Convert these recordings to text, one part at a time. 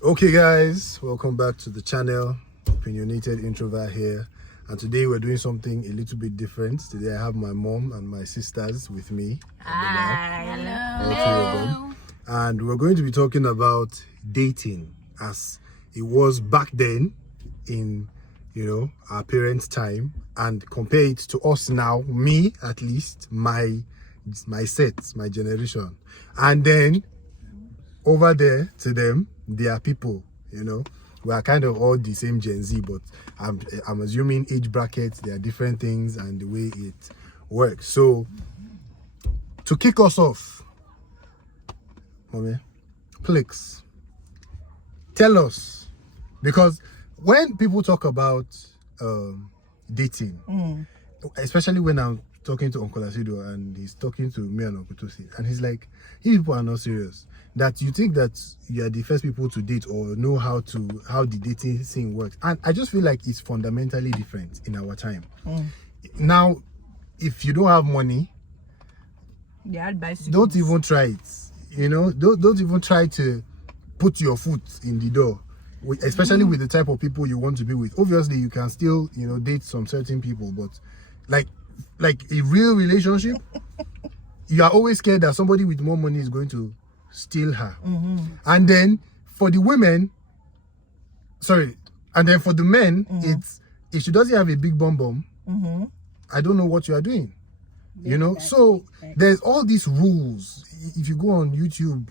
Okay guys, welcome back to the channel. Opinionated Introvert here, and today we're doing something a little bit different. Today I have my mom and my sisters with me. Hi. All three of them. And we're going to be talking about dating as it was back then in our parents' time, and compare it to us now, me at least, my set, my generation, and then over there to them, they are people, we are kind of all the same Gen Z, but I'm assuming age brackets, there are different things and the way it works. So to kick us off, mommy, please tell us, because when people talk about dating, especially when I'm talking to Uncle Asido and he's talking to me and Uncle Tosi, and he's like, you people are not serious, that you think that you are the first people to date or know how the dating scene works. And I just feel like it's fundamentally different in our time. Now, if you don't have money, don't even try it. Don't even try to put your foot in the door, especially with the type of people you want to be with. Obviously you can still date some certain people, but like a real relationship, you are always scared that somebody with more money is going to steal her. And then for the women, and then for the men, it's if she doesn't have a big bum, I don't know what you are doing. So there's all these rules. If you go on YouTube,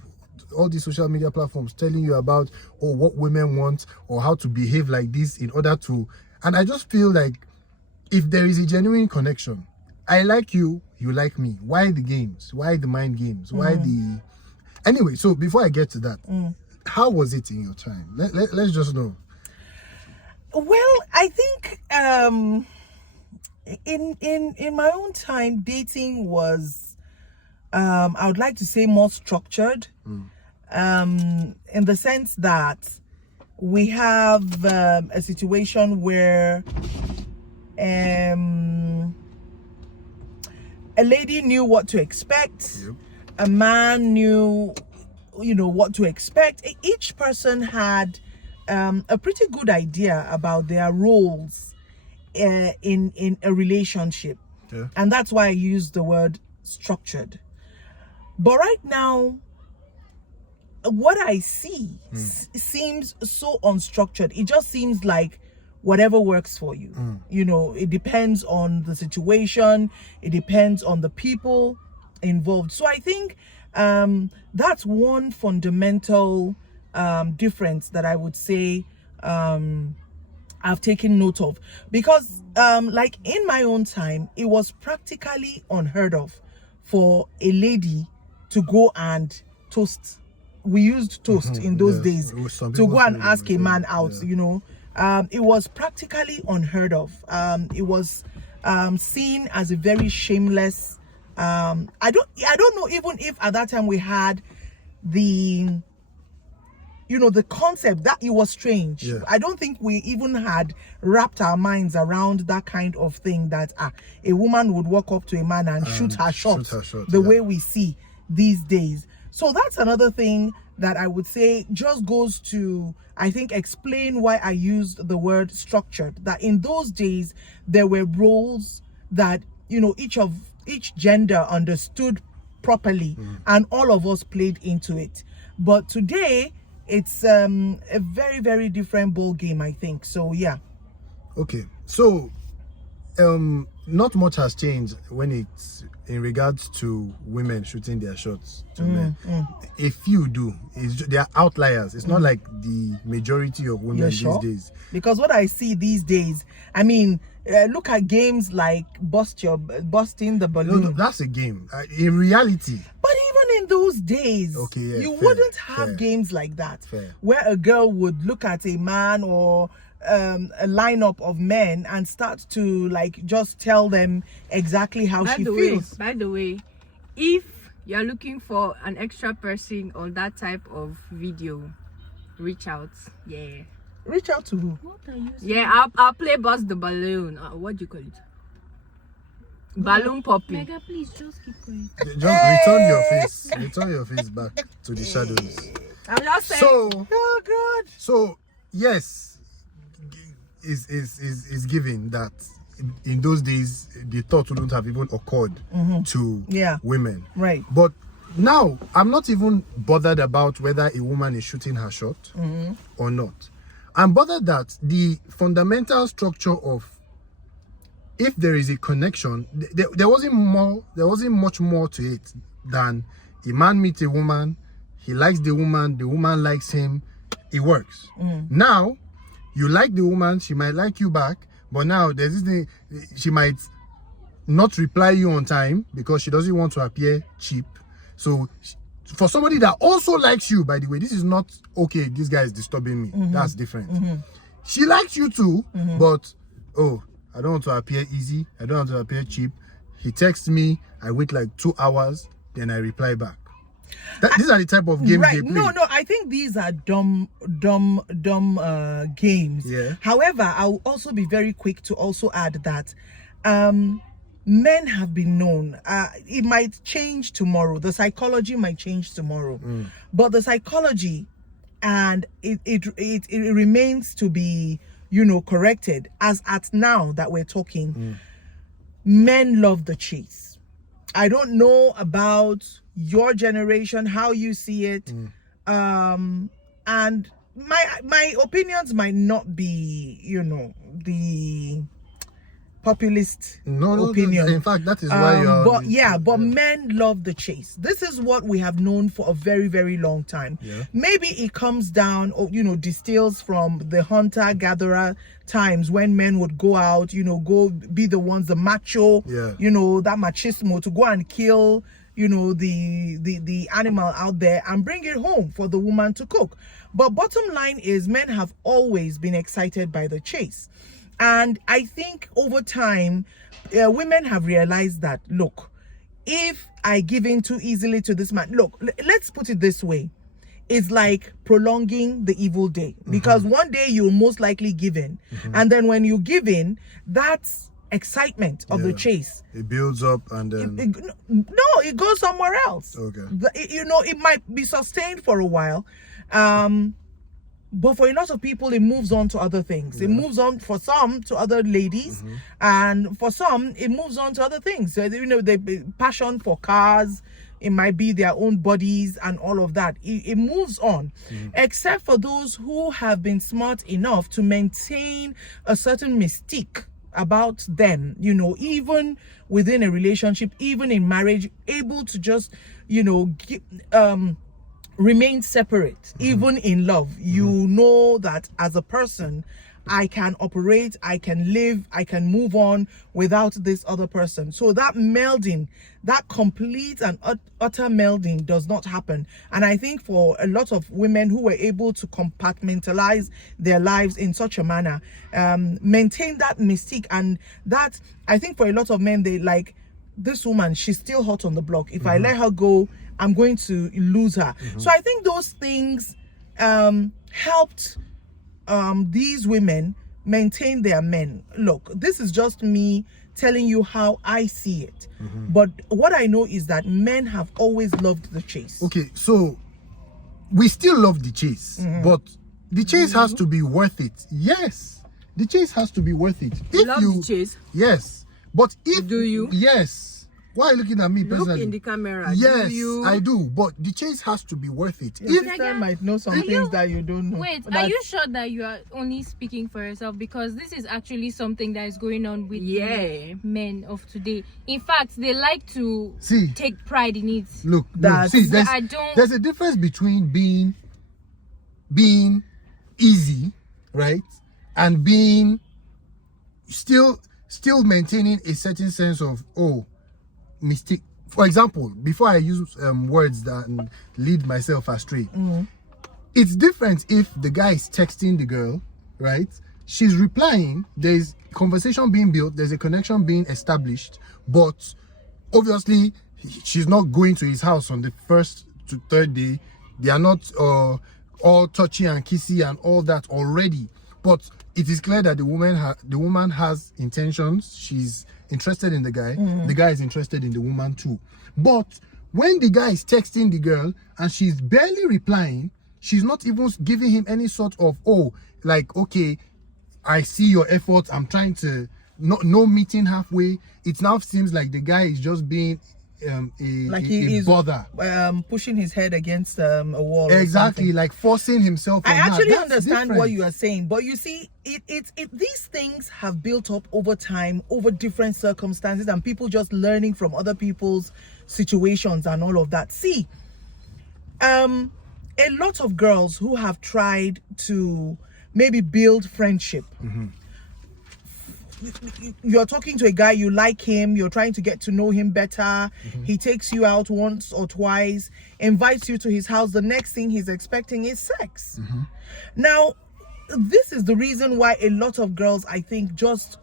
all these social media platforms telling you about what women want or how to behave like this in order to, and I just feel like if there is a genuine connection, I like you, you like me, why the games? Why the mind games? Why the... Anyway, so before I get to that, how was it in your time? Let's just know. Well, I think in my own time, dating was I would like to say more structured, in the sense that we have a situation where a lady knew what to expect. Yep. A man knew, what to expect. Each person had a pretty good idea about their roles in a relationship. Yeah. And that's why I use the word structured. But right now, what I see seems so unstructured. It just seems like whatever works for you. It depends on the situation. It depends on the people involved. So I think that's one fundamental difference that I would say I've taken note of, because like in my own time, it was practically unheard of for a lady to go and toast. We used toast in those days to go and ask a man out. It was practically unheard of. It was seen as a very shameless. I don't know even if at that time we had the concept that it was strange. Yeah. I don't think we even had wrapped our minds around that kind of thing, that a woman would walk up to a man and shoot her shot the way we see these days. So that's another thing that I would say just goes to, I think, explain why I used the word structured. That in those days there were roles that each gender understood properly, and all of us played into it. But today it's a very, very different ball game, I think. So yeah. Okay, so not much has changed when it's in regards to women shooting their shots to men. A few do. They are outliers. It's not like the majority of women these days. Because what I see these days, I mean, look at games like busting the balloon. No, that's a game. In reality. But even in those days, you wouldn't have games like that, where a girl would look at a man or a lineup of men and start to just tell them exactly how she feels. By the way, if you're looking for an extra person on that type of video, reach out. Yeah. Reach out to who? What are you saying? Yeah, I'll play Bust the Balloon. What do you call it? Balloon popping. Mega, please just keep going. Just return your face back to the shadows. I'm just saying. So, oh God. So yes, is given that in those days the thought wouldn't have even occurred to women. Right. But now I'm not even bothered about whether a woman is shooting her shot or not. I'm bothered that the fundamental structure of, if there is a connection, there wasn't much more to it than a man meets a woman, he likes the woman likes him, it works. Now you like the woman, she might like you back, but now there's this thing, she might not reply you on time because she doesn't want to appear cheap. So for somebody that also likes you, by the way, this is not okay, this guy is disturbing me. That's different. She likes you too, but oh, I don't want to appear easy, I don't want to appear cheap. He texts me, I wait like 2 hours, then I reply back. These are the type of games they play. No, I think these are dumb games. Yeah. However, I'll also be very quick to also add that men have been known. It might change tomorrow. The psychology might change tomorrow, but the psychology, and it remains to be, corrected as at now that we're talking. Men love the chase. I don't know about your generation, how you see it, and my opinions might not be, the populist opinion. In fact, that is why but men love the chase. This is what we have known for a very, very long time. Maybe it comes down, or distills from the hunter-gatherer times when men would go out, go be the ones, the macho, that machismo, to go and kill the animal out there and bring it home for the woman to cook. But bottom line is, men have always been excited by the chase. And I think over time, women have realized that, look, if I give in too easily to this man, look, let's put it this way. It's like prolonging the evil day, because one day you'll most likely give in. And then when you give in, that's excitement of the chase. It builds up and then... it goes somewhere else. Okay. It might be sustained for a while. But for a lot of people, it moves on to other things. It moves on, for some, to other ladies, and for some, it moves on to other things. So, the passion for cars, it might be their own bodies and all of that. It moves on, except for those who have been smart enough to maintain a certain mystique about them, even within a relationship, even in marriage, able to just, remain separate. Even in love, you know that as a person, I can operate, I can live, I can move on without this other person. So that melding, that complete and utter melding does not happen. And I think for a lot of women who were able to compartmentalize their lives in such a manner, maintain that mystique, and that, I think for a lot of men, they like, this woman, she's still hot on the block. If I let her go, I'm going to lose her. So I think those things helped these women maintain their men. Look, this is just me telling you how I see it. But what I know is that men have always loved the chase. Okay, so we still love the chase, but the chase has to be worth it. Yes, the chase has to be worth it. The chase? Yes. But if... Do you? Yes. Why are you looking at me personally? Look in the camera. Yes, do you? I do. But the chase has to be worth it. Your sister might know some things that you don't know. Wait, are you sure that you are only speaking for yourself? Because this is actually something that is going on with the men of today. In fact, they like to take pride in it. Look, there's a difference between being easy, right, and being still maintaining a certain sense of mistake. For example, before I use words that lead myself astray, it's different if the guy is texting the girl, right? She's replying, there's conversation being built, there's a connection being established, but obviously she's not going to his house on the first to third day. They are not all touchy and kissy and all that already, but it is clear that the woman has intentions. She's interested in the guy. The guy is interested in the woman too. But when the guy is texting the girl and she's barely replying, she's not even giving him any sort of, oh, like, okay, I see your efforts, I'm trying to, no meeting halfway. It now seems like the guy is just being a bother, pushing his head against a wall. Exactly, like forcing himself. I actually understand what you are saying, but you see, these things have built up over time, over different circumstances, and people just learning from other people's situations and all of that. See, a lot of girls who have tried to maybe build friendship. You're talking to a guy, you like him, you're trying to get to know him better. He takes you out once or twice, invites you to his house. The next thing he's expecting is sex. Now, this is the reason why a lot of girls, I think, just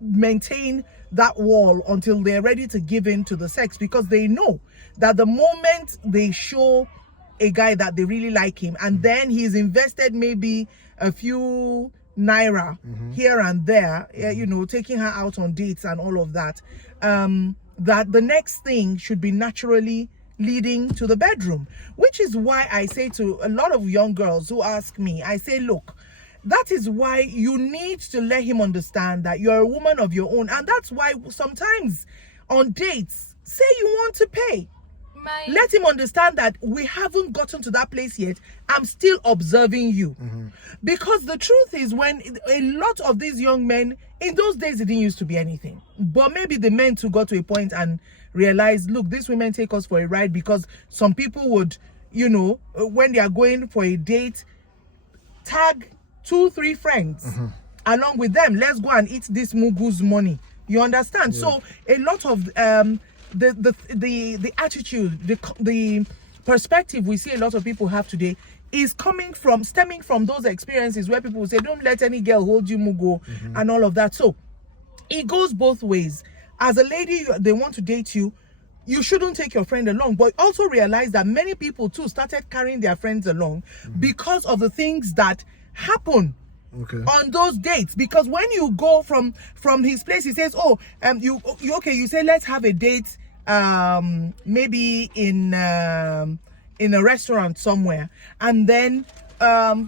maintain that wall until they're ready to give in to the sex, because they know that the moment they show a guy that they really like him, and then he's invested maybe a few naira here and there, you know, taking her out on dates and all of that, that the next thing should be naturally leading to the bedroom. Which is why I say to a lot of young girls who ask me, I say, look, that is why you need to let him understand that you're a woman of your own. And that's why sometimes on dates, say you want to pay. Let him understand that we haven't gotten to that place yet. I'm still observing you. Because the truth is, when a lot of these young men, in those days, it didn't used to be anything. But maybe the men too got to a point and realized, look, these women take us for a ride, because some people would, you know, when they are going for a date, tag 2-3 friends along with them. Let's go and eat this mugu's money. You understand? So a lot of the attitude, the perspective we see a lot of people have today is stemming from those experiences where people will say, don't let any girl hold you mugo and all of that. So it goes both ways. As a lady, they want to date you, you shouldn't take your friend along, but also realize that many people too started carrying their friends along because of the things that happen on those dates. Because when you go from his place, he says, oh, you say, let's have a date, maybe in a restaurant somewhere, and then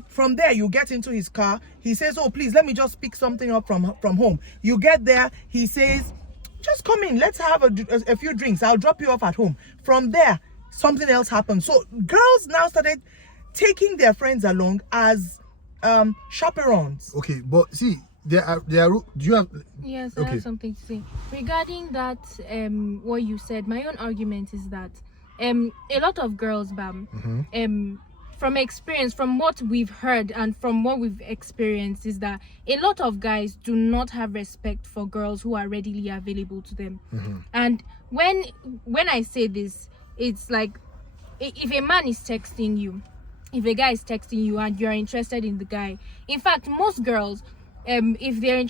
from there you get into his car. He says, oh, please let me just pick something up from home. You get there, he says, just come in, let's have a few drinks, I'll drop you off at home. From there, something else happens. So girls now started taking their friends along as chaperones. Okay, but see, do you have? Yes, I have something to say regarding that. What you said, my own argument is that a lot of girls, from experience, from what we've heard and from what we've experienced, is that a lot of guys do not have respect for girls who are readily available to them. And when I say this, it's like, if a man is texting you, if a guy is texting you and you're interested in the guy, in fact, most girls, if they're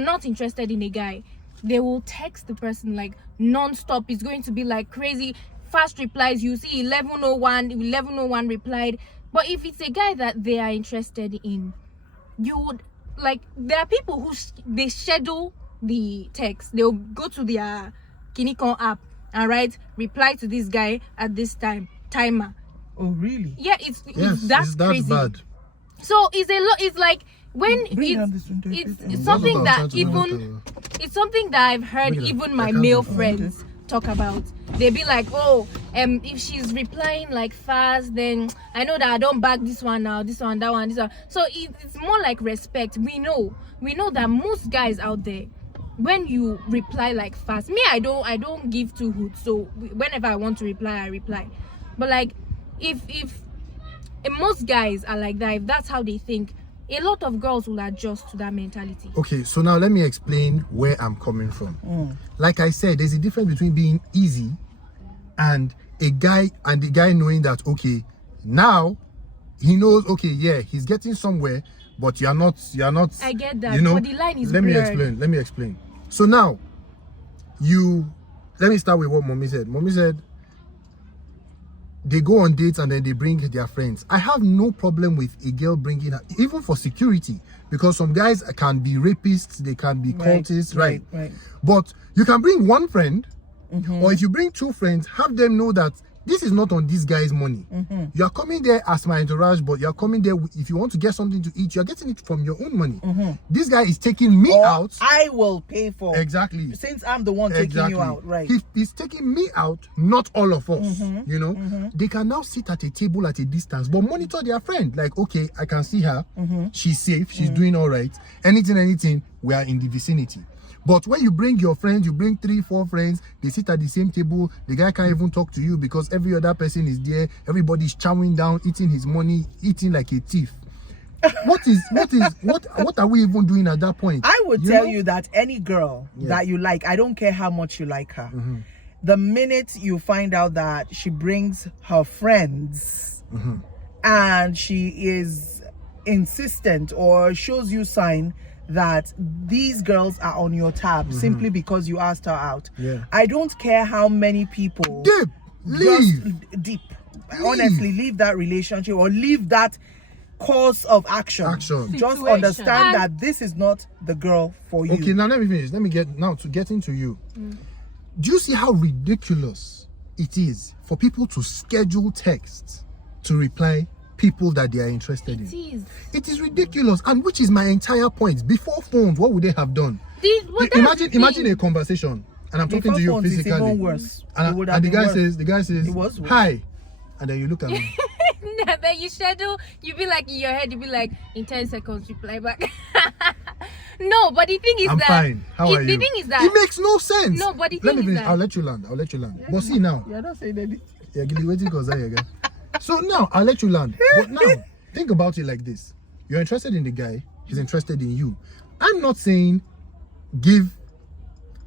not interested in a guy, they will text the person like non-stop. It's going to be like crazy fast replies. You see 1101 replied. But if it's a guy that they are interested in, you would, like, there are people who they schedule the text. They'll go to their Kinikon app and write, reply to this guy at this timer. Oh really? Yeah, it's that's crazy. Bad. So it's like, when it's something that I've heard even my male friends talk about. They be like, oh, if she's replying like fast, then I know that I don't back this one now, this one, that one, this one. So it's more like respect. We know that most guys out there, when you reply like fast, me, I don't give two hoots. So whenever I want to reply, I reply. But like, if most guys are like that, if that's how they think, a lot of girls will adjust to that mentality. Okay, so now let me explain where I'm coming from. Like I said, there's a difference between being easy and the guy knowing that, okay, now he knows, okay, yeah, he's getting somewhere, but you're not. I get that, you know, but the line is blurred. Let me explain. So now, let me start with what Mommy said. Mommy said, they go on dates and then they bring their friends. I have no problem with a girl bringing her, even for security, because some guys can be rapists, they can be cultists, right? But you can bring one friend, or if you bring two friends, have them know that this is not on this guy's money. You are coming there as my entourage, but you are coming there if you want to get something to eat, you are getting it from your own money. This guy is taking me Or out. I will pay for. Exactly. Since I'm the one taking you out, right? He's taking me out, not all of us. You know, they can now sit at a table at a distance, but monitor their friend. Like, okay, I can see her. She's safe. She's doing all right. Anything, we are in the vicinity. But when you bring your friends, you bring 3-4 friends, they sit at the same table, the guy can't even talk to you because every other person is there, everybody's chowing down, eating his money, eating like a thief. What are we even doing at that point? I would tell you that any girl that you like, I don't care how much you like her, the minute you find out that she brings her friends and she is insistent or shows you sign that these girls are on your tab simply because you asked her out, I don't care how many people Leave. Honestly, leave that relationship or leave that course of action. Just Situation. understand that this is not the girl for you. Okay, now let me finish. Let me get into you. Do you see how ridiculous it is for people to schedule texts to reply people that they are interested in? It is ridiculous, and which is my entire point. Before phones, what would they have done? Imagine a conversation, and I'm talking to you phones, physically, it's even worse. and the guy says, It was worse. hi, and then you look at me. Then you schedule, you be like in your head, you be like in 10 seconds reply back. No, but the thing is I'm fine. How are you? The thing is that it makes no sense. No, but the let thing me is finish. that I'll let you land. But see now. You're not saying anything. Yeah, give me waiting because I again. So now I'll let you land. But now think about it like this: you're interested in the guy, he's interested in you. I'm not saying give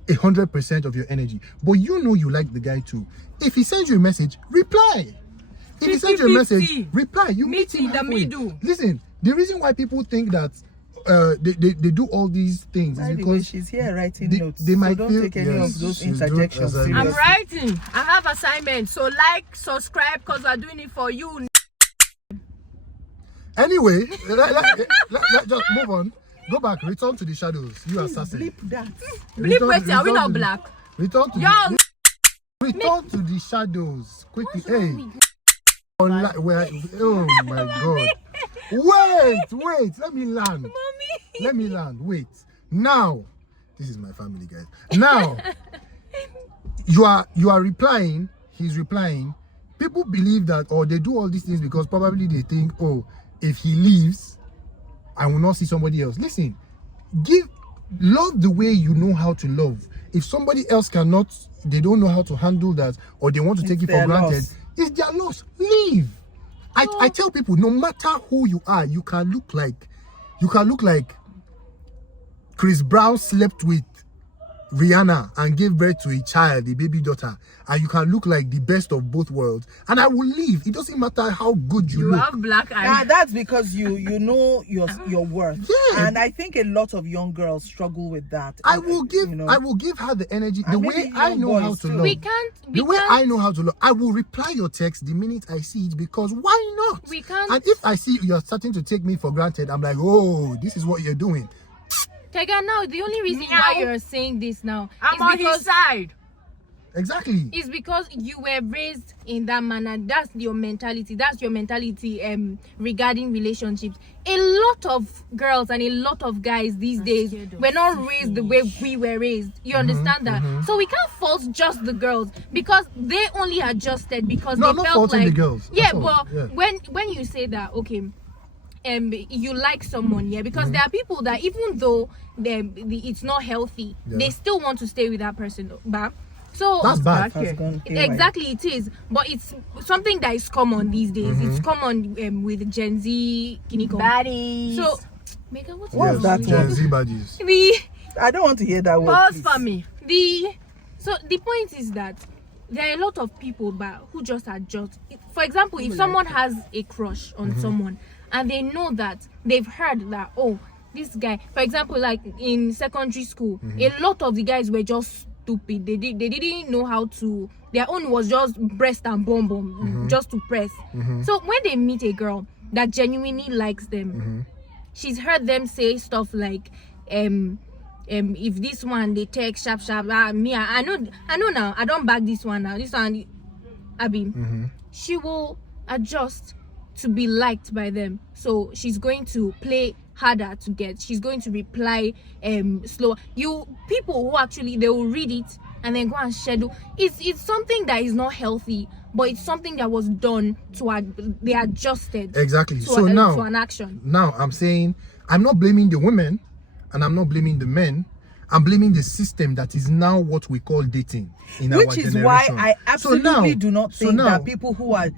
100% of your energy, but you know you like the guy too. If he sends you a message, reply. If he sends you a message, reply. You meet him in the halfway. middle. Listen, the reason why people think that they do all these things is because she's here writing notes. They might don't feel, take any of those she's doing interjections assignment. I'm seriously. writing. I have assignments. So like, subscribe, because we're doing it for you. Anyway, let's just move on. Go back. Return to the shadows. You assassin. Bleep that. Bleep, wait, are we not black? Return to Yo, return to the shadows quickly. Hey, oh my God! Wait. Let me land. Let me land. Wait. Now, this is my family, guys. Now, you are replying. He's replying. People believe that, or they do all these things because probably they think, oh, if he leaves, I will not see somebody else. Listen, love the way you know how to love. If somebody else cannot, they don't know how to handle that, or they want to take it for granted, it's their loss. Leave. I tell people, no matter who you are, you can look like Chris Brown slept with Rihanna and gave birth to a child, a baby daughter, and you can look like the best of both worlds, and I will leave. It doesn't matter how good you look. have black eyes. That's because you know your worth. Yeah. And I think a lot of young girls struggle with that. I will give her the energy, the way I know how to love. The way I know how to love. I will reply your text the minute I see it, because why not? We can't. And if I see you're starting to take me for granted, I'm like, oh, this is what you're doing. Tega, now the only reason why you're saying this now I'm on his side. Exactly. is because you were raised in that manner. That's your mentality. That's your mentality regarding relationships. A lot of girls and a lot of guys these days were not raised the way we were raised. You understand that? So we can't fault just the girls because they only adjusted because No, they I'm not felt faulting like the girls. yeah, That's all. but Yeah. when you say that, okay, you like someone, yeah, because there are people that even though it's not healthy, they still want to stay with that person. But so That's bad. exactly, it is, but it's something that is common these days. It's common with Gen Z Kiniko. Baddies. So Megan, what's What's that Gen word? Z badges. I don't want to hear that word. Pause please. for me. So the point is that there are a lot of people who just adjust. For example, if someone has a crush on someone and they know that they've heard that, oh, this guy, for example, like in secondary school, a lot of the guys were just stupid. They didn't know how to. Their own was just breast and bum just to press. So when they meet a girl that genuinely likes them, she's heard them say stuff like, if this one they take sharp, I know now, I don't back this one now. This one, Abby, she will adjust to be liked by them. So she's going to play harder to get. She's going to reply slower. You people who actually, they will read it and then go and schedule. It's something that is not healthy, but it's something that was done to they adjusted Exactly. to, So to an action. now I'm saying I'm not blaming the women and I'm not blaming the men. I'm blaming the system that is now what we call dating in our Which is generation. why I absolutely do not think now- that people who are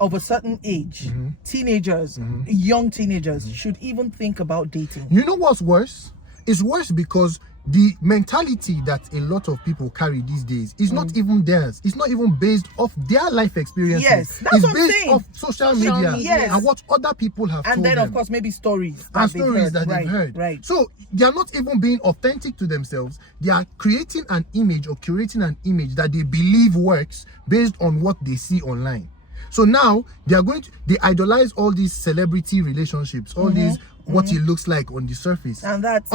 of a certain age, teenagers, young teenagers, should even think about dating. You know what's worse? It's worse because the mentality that a lot of people carry these days is not even theirs. It's not even based off their life experiences. Yes, that's it's what I'm based saying. off social media Yes. and what other people have And told then, them. of course, maybe stories And they've stories heard. that they've heard. Right. So they are not even being authentic to themselves. They are creating an image or curating an image that they believe works based on what they see online. So now they are they idolize all these celebrity relationships, all these what it looks like on the surface. And that's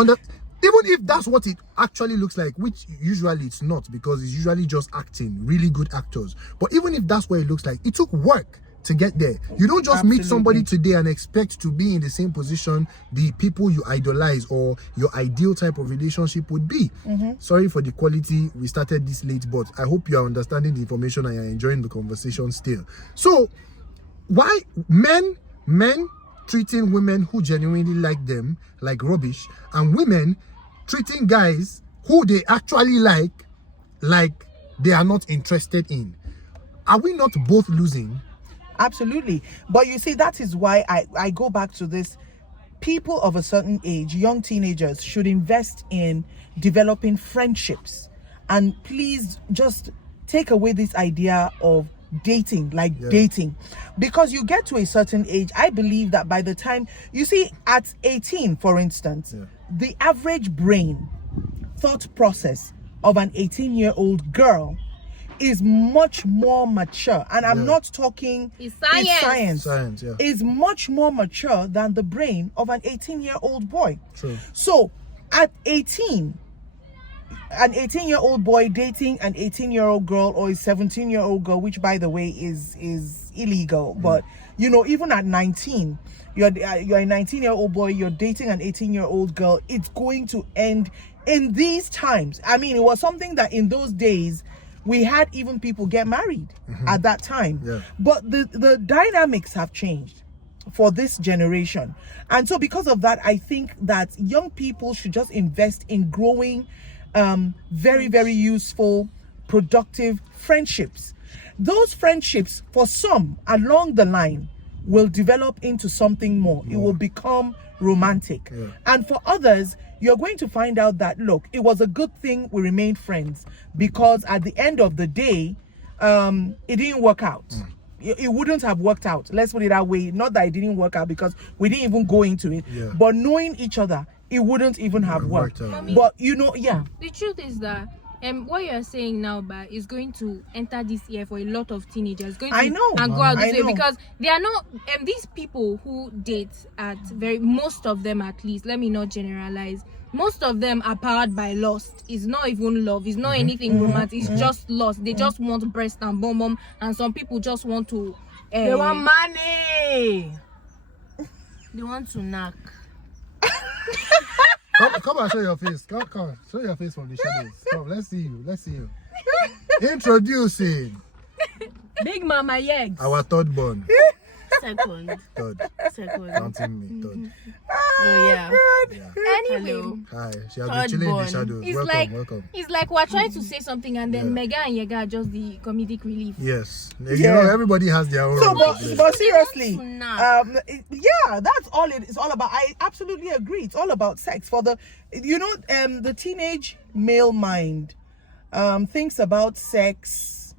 Even if that's what it actually looks like, which usually it's not, because it's usually just acting, really good actors. But even if that's what it looks like, it took work to get there. You don't just meet somebody today and expect to be in the same position the people you idolize or your ideal type of relationship would be. Sorry for the quality, we started this late, but I hope you are understanding the information and you're enjoying the conversation still. So why men treating women who genuinely like them like rubbish, and women treating guys who they actually like they are not interested in? Are we not both losing? absolutely. But you see, that is why I go back to this. People of a certain age, young teenagers, should invest in developing friendships. And please just take away this idea of dating, dating. Because you get to a certain age, I believe that by the time, you see, at 18, for instance, the average brain thought process of an 18-year-old girl is much more mature. And I'm not talking It's science. Science, yeah. is much more mature than the brain of an 18-year-old boy. True. So at 18, an 18-year-old boy dating an 18-year-old girl or a 17-year-old girl, which by the way is illegal, but you know, even at 19, you're a 19-year-old boy, you're dating an 18-year-old girl, it's going to end in these times. I mean, it was something that in those days we had even people get married at that time. Yeah. But the dynamics have changed for this generation. And so because of that, I think that young people should just invest in growing very, very useful, productive friendships. Those friendships, for some along the line, will develop into something more. It will become romantic. Yeah. And for others, you're going to find out that, look, it was a good thing we remained friends, because at the end of the day, it didn't work out. It wouldn't have worked out. Let's put it that way. Not that it didn't work out, because we didn't even go into it. Yeah. But knowing each other, it wouldn't even have worked. out. But you know, yeah. The truth is that what you're saying now, but is going to enter this year for a lot of teenagers. Going to I know. and go out I this way, know. because they are not these people who date at most of them, at least. Let me not generalize. Most of them are powered by lust. It's not even love. It's not anything romantic. It's just lust. They just want breast and bum, and some people just want to. They want money. They want to knock. Come and show your face. Come. Show your face from the shadows. Come, let's see you. Introducing Big Mama Yegs. our third born. Second. Counting me, third. Oh yeah. Yeah. Anyway. Hello. Hi, she has been Third chilling in born. the shadows. It's Welcome. It's like we're trying to say something and then Yeah. Mega and Yega are just the comedic relief. Yes. You Yeah. know, everybody has their own So, role to play. but seriously, want to knock. yeah, that's all it's all about. I absolutely agree. It's all about sex. For the teenage male mind thinks about sex,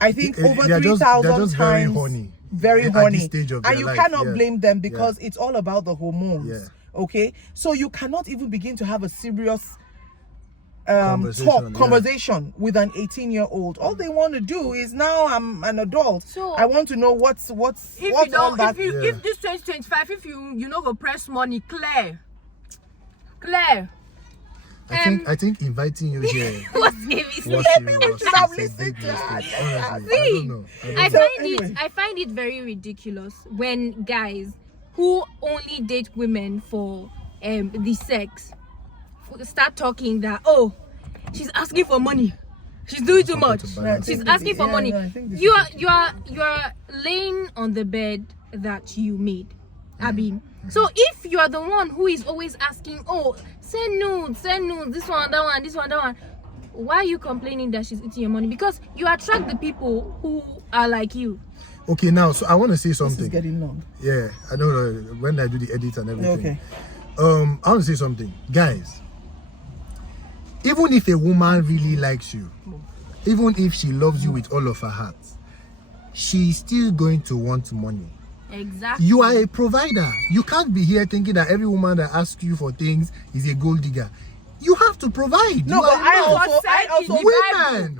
I think, over They're just 3,000 very times. horny. Very At horny. this stage of And their you life, cannot yeah. blame them, because it's all about the hormones. Yeah. Okay? So you cannot even begin to have a serious Conversation, conversation with an 18-year-old. All they want to do is, now I'm an adult, So- I want to know what's If you all don't, that. if Yeah. this 2025, if you know go press money, clear. I think inviting you here What's was ABC? have a listened big to mistake. her. Honestly, I don't know. I find it very ridiculous when guys who only date women for the sex start talking that, oh, she's asking for money, she's doing too much, she's asking for money. You are laying on the bed that you made, Abby. So if you are the one who is always asking, oh, send nudes, this one, that one, this one, that one, why are you complaining that she's eating your money? Because you attract the people who are like you. Okay, now, so I want to say This something. is getting long. Yeah, I don't know when I do the edit and everything. Okay. I want to say something, guys. Even if a woman really likes you, even if she loves you with all of her heart, she's still going to want money. Exactly. You are a provider. You can't be here thinking that every woman that asks you for things is a gold digger. You have to provide. No, You but are a man.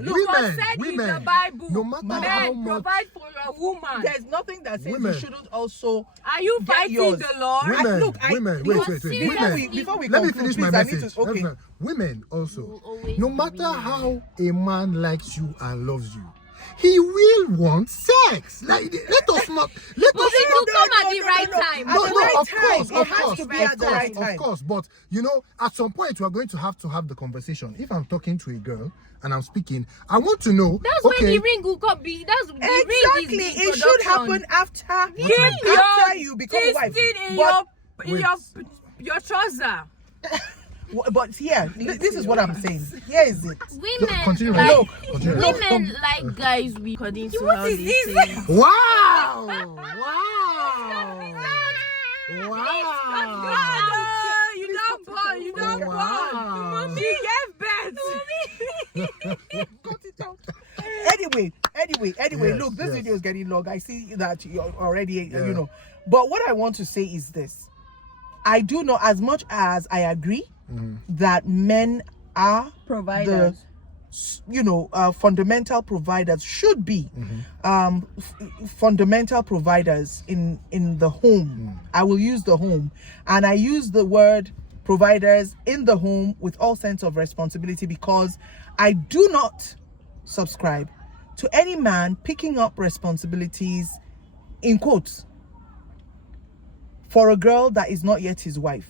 Women, no matter how much. Provide for your woman. There's nothing that says Women. you shouldn't also. Are you Get fighting yours. the Lord? Women, wait. Women. Before we Let me conclude, finish my please, I need message. to- okay. Women also, will always no be matter women. how a man likes you and loves you, he will want sex. Like, let us not. Let But us it not. will come at the right time. At the right of time. course, It has to be at the right time. of course. But you know, at some point, we are going to have the conversation. If I'm talking to a girl and I'm speaking, I want to know. That's okay, when the ring will come. That's the Exactly. ring is the It should production. happen after you become a wife. This thing in But, your trouser. but here, this is what I'm saying. Here is it. Women continue. like Continue. women like guys with according to how they say. Wow! You don't born. You don't born. Mommy gave birth. Cut it out. Anyway, Yes, look, this yes. video is getting long. I see that you're already, Yeah. you know. But what I want to say is this. I do know, as much as I agree that men are Providers. fundamental providers, should be fundamental providers in the home. I will use the home, and I use the word providers in the home with all sense of responsibility, because I do not subscribe to any man picking up responsibilities, in quotes, for a girl that is not yet his wife.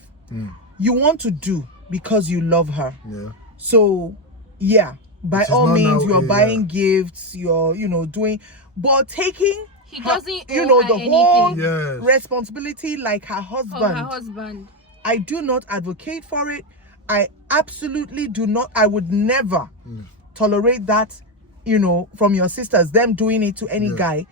You want to do because you love her. Yeah. So, yeah, by Which is all not means, now you're a- buying gifts, you're, doing, but taking, He doesn't you owe know, her the anything. whole Yes. responsibility like her For husband. her husband. I do not advocate for it. I absolutely do not. I would never tolerate that, from your sisters, them doing it to any guy.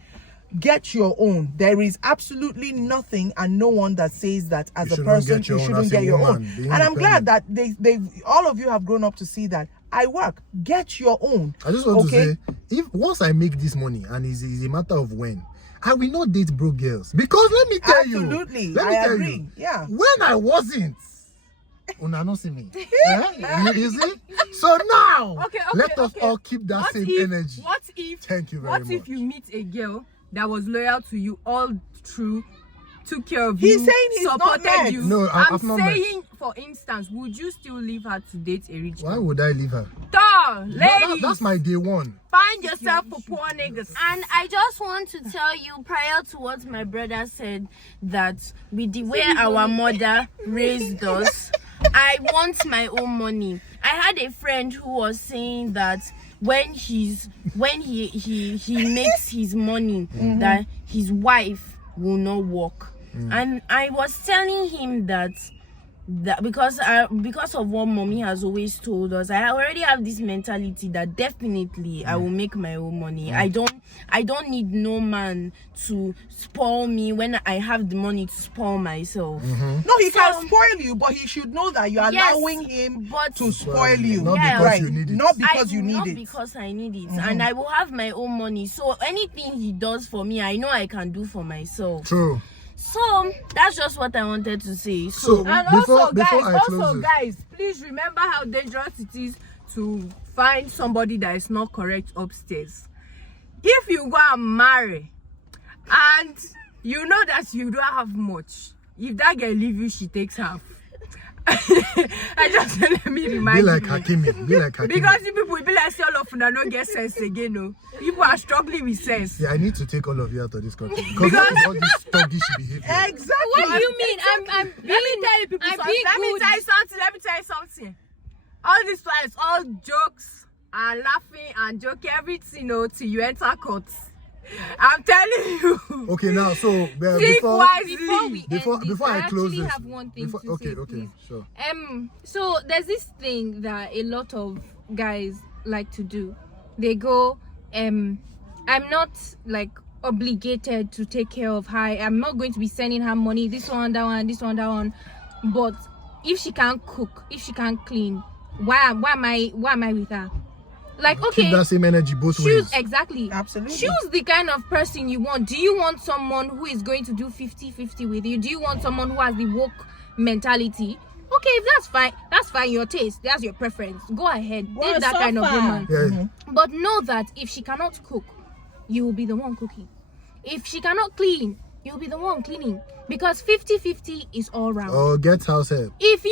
Get your own. There is absolutely nothing and no one that says that as You a shouldn't person get your you own shouldn't as a get your woman. own. Be And I'm glad independent. that they all of you have grown up to see that. I work. Get your own. I just want Okay? to say, if once I make this money, and it's a matter of when, I will not date broke girls. Because let me tell Absolutely. you, let me I tell agree. you, Yeah. when I wasn't, una no see me. You see? So now, let us all keep that same energy. What if? Thank you very What much. if you meet a girl that was loyal to you all through, took care of He's you, saying he's not supported met. you? No, I'm I've not met. saying, for instance, would you still leave her to date a rich Why girl? would I leave her? Ladies, That's my day one. find yourself for poor niggas. And I just want to tell you, prior to what my brother said, that with the way our mother raised us, I want my own money. I had a friend who was saying that when he makes his money, that his wife will not work. And I was telling him that because of what mommy has always told us, I already have this mentality that definitely I will make my own money. I don't need no man to spoil me when I have the money to spoil myself. No, he can spoil you, but he should know that you are Yes, allowing him but to spoil you. Not Yeah. because you need it. Not because you not need it. because I need it, and I will have my own money. So anything he does for me, I know I can do for myself. True. So that's just what I wanted to say. So And before also, guys, I close this, guys, please remember how dangerous it is to find somebody that is not correct upstairs. If you go and marry, and you know that you don't have much, if that girl leave you, she takes half. I just let me remind Be like you. Hakimi. Be like Hakimi. Because the people will be like, say all of them don't get sense again, no. People are struggling with sense. Yeah, I need to take all of you out of this country because what is all this thuggish behavior? Exactly. What do you mean? I'm Let me tell you people I'm something. being Let me good. tell you something. All this while it's all jokes and laughing and joking, everything, till you enter court. I'm telling you. Okay, now so Think before wisely. before I close actually this, have one thing to okay, say, okay, please. sure. So there's this thing that a lot of guys like to do. They go, I'm not like obligated to take care of her. I'm not going to be sending her money, this one, that one, this one, that one. But if she can't cook, if she can't clean, why am I with her? Like, okay, Keep that same energy both choose ways. exactly. Absolutely. Choose the kind of person you want. Do you want someone who is going to do 50-50 with you? Do you want someone who has the woke mentality? Okay, if that's fine, your taste, that's your preference. Go ahead, Well, date that kind of suffer. woman. Yeah. But know that if she cannot cook, you will be the one cooking. If she cannot clean, you'll be the one cleaning. Because 50-50 is all round. Or get house help. If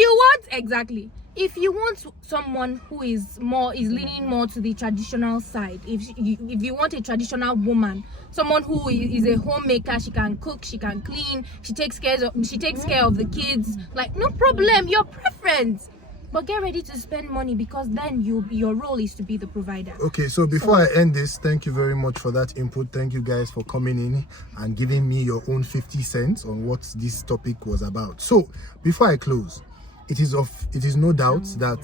you want someone who is leaning more to the traditional side, if you want a traditional woman, someone who is a homemaker, she can cook, she can clean, she takes care of the kids, like, no problem, your preference. But get ready to spend money, because then your role is to be the provider. Okay, so before I end this, thank you very much for that input. Thank you guys for coming in and giving me your own 50 cents on what this topic was about. So before I close, it is no doubt that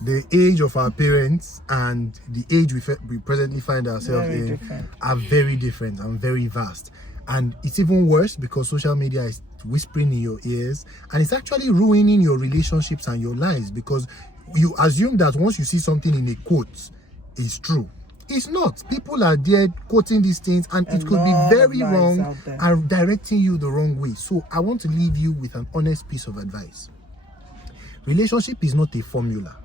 the age of our parents and the age we presently find ourselves Very in different. are very different and very vast. And it's even worse because social media is whispering in your ears, and it's actually ruining your relationships and your lives, because you assume that once you see something in a quote, it's true. It's not. People are there quoting these things, and it could be lot of very lies wrong out there. and directing you the wrong way. So I want to leave you with an honest piece of advice. Relationship is not a formula.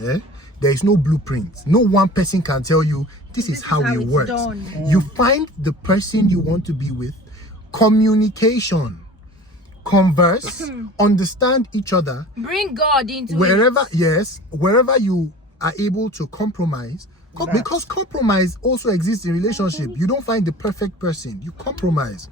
Yeah? There is no blueprint. No one person can tell you this is how it it's works. done. You find the person you want to be with, communication, converse, understand each other. Bring God into Wherever it. wherever you are able to compromise, because compromise also exists in relationship. You don't find the perfect person. You compromise.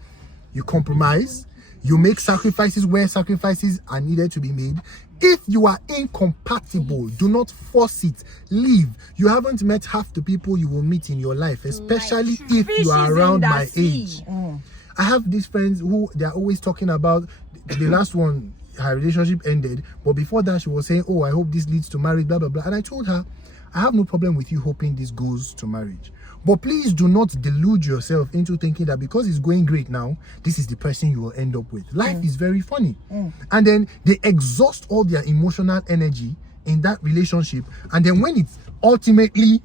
You make sacrifices where sacrifices are needed to be made. If you are incompatible, do not force it. Leave. You haven't met half the people you will meet in your life, especially if Fish you are is in around the my sea. age. I have these friends who they are always talking about the last one, her relationship ended, but before that she was saying, oh, I hope this leads to marriage, blah blah blah. And I told her, I have no problem with you hoping this goes to marriage, but please do not delude yourself into thinking that because it's going great now, this is the person you will end up with. Life is very funny. And then they exhaust all their emotional energy in that relationship, and then when it ultimately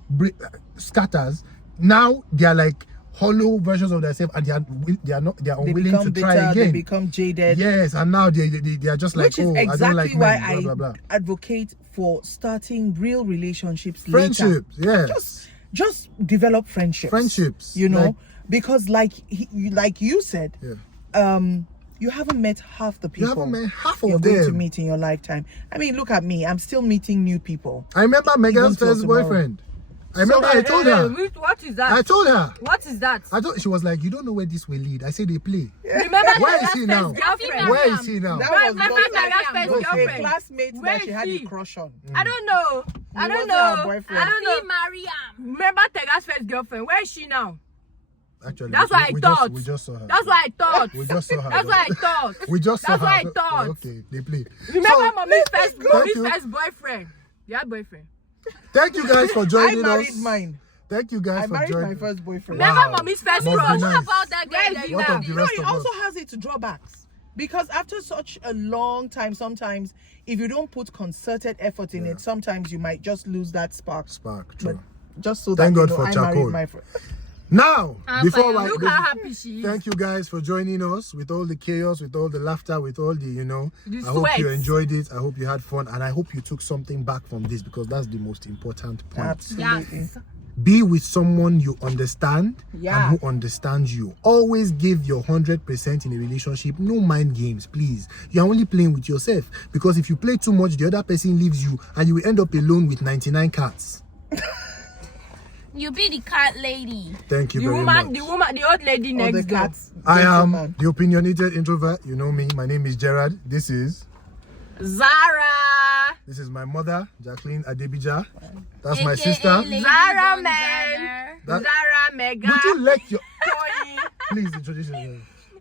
scatters, now they are like hollow versions of themselves, and they are unwilling to try bitter, again. They become jaded. Yes, and now they are just like, Which is oh, exactly I don't like why men, blah, blah, blah. I advocate for starting real relationships later. Friendships, yeah. Just develop friendships. You know, like- because like you said, Yeah. you haven't met half the people. You haven't met half you're of going to them. meet in your lifetime. I mean, look at me. I'm still meeting new people. I remember Megan's till first tomorrow. boyfriend. I remember I told her. What is that? I told her. What is that? I thought she was like, you don't know where this will lead. I said they play. Remember Where that is he first now? girlfriend? Where is he now? That Right, was remember Megan's first was a girlfriend? classmate Where that she is had a he? crush on. I don't know. I don't wasn't her know. boyfriend. I don't know. See Mariam. Remember Tega's first girlfriend? Where is she now? Actually, That's what I thought. We just saw her. That's what I thought. We just saw her. That's what I thought. We just saw That's her. what I thought. Okay, they play. Remember So, mommy's Thank you. first boyfriend? You had boyfriend. Thank you guys for I joining married us. mine. Thank you guys I for married joining. my first boyfriend. Remember Wow. mommy's first Must be crush? nice. About that guy Where that is you What now? of the You know, rest it of also us? has its drawbacks, because after such a long time, sometimes if you don't put concerted effort in it, sometimes you might just lose that spark. Spark, But true. just so Thank that you God know, for I charcoal. married my friend. Now, before fine. I Look how happy she is. thank you guys for joining us with all the chaos, with all the laughter, with all the, The I hope you sweats. enjoyed it. I hope you had fun, and I hope you took something back from this, because that's the most important point. Absolutely. Yes. Be with someone you understand Yeah. and who understands you. Always give your 100% in a relationship. No mind games, please. You're only playing with yourself, because if you play too much, the other person leaves you and you will end up alone with 99 cats. You be the cat lady. Thank you The very woman, much. the old lady All the next door. cats. I am gentleman. the opinionated introvert. You know me. My name is Gerard. This is Zara. my mother, Jacqueline Adebija. That's my AKA sister. Lady Zara Don man. That- Zara Mega. Would you let your Toyi. please introduce yourself?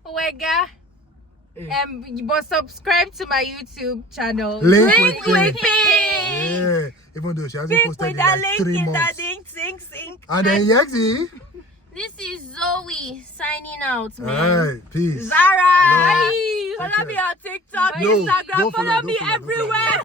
Wega. But subscribe to my YouTube channel. Link Link with with pin. pin. Yeah, even though she hasn't Link posted with in that like link 3 in that months. link, sink. And then Yaxi. This is Zoe signing out, man. Alright, peace. Zara. Bye. Follow me on TikTok, No, Instagram. don't Follow follow, me don't follow, don't follow. everywhere.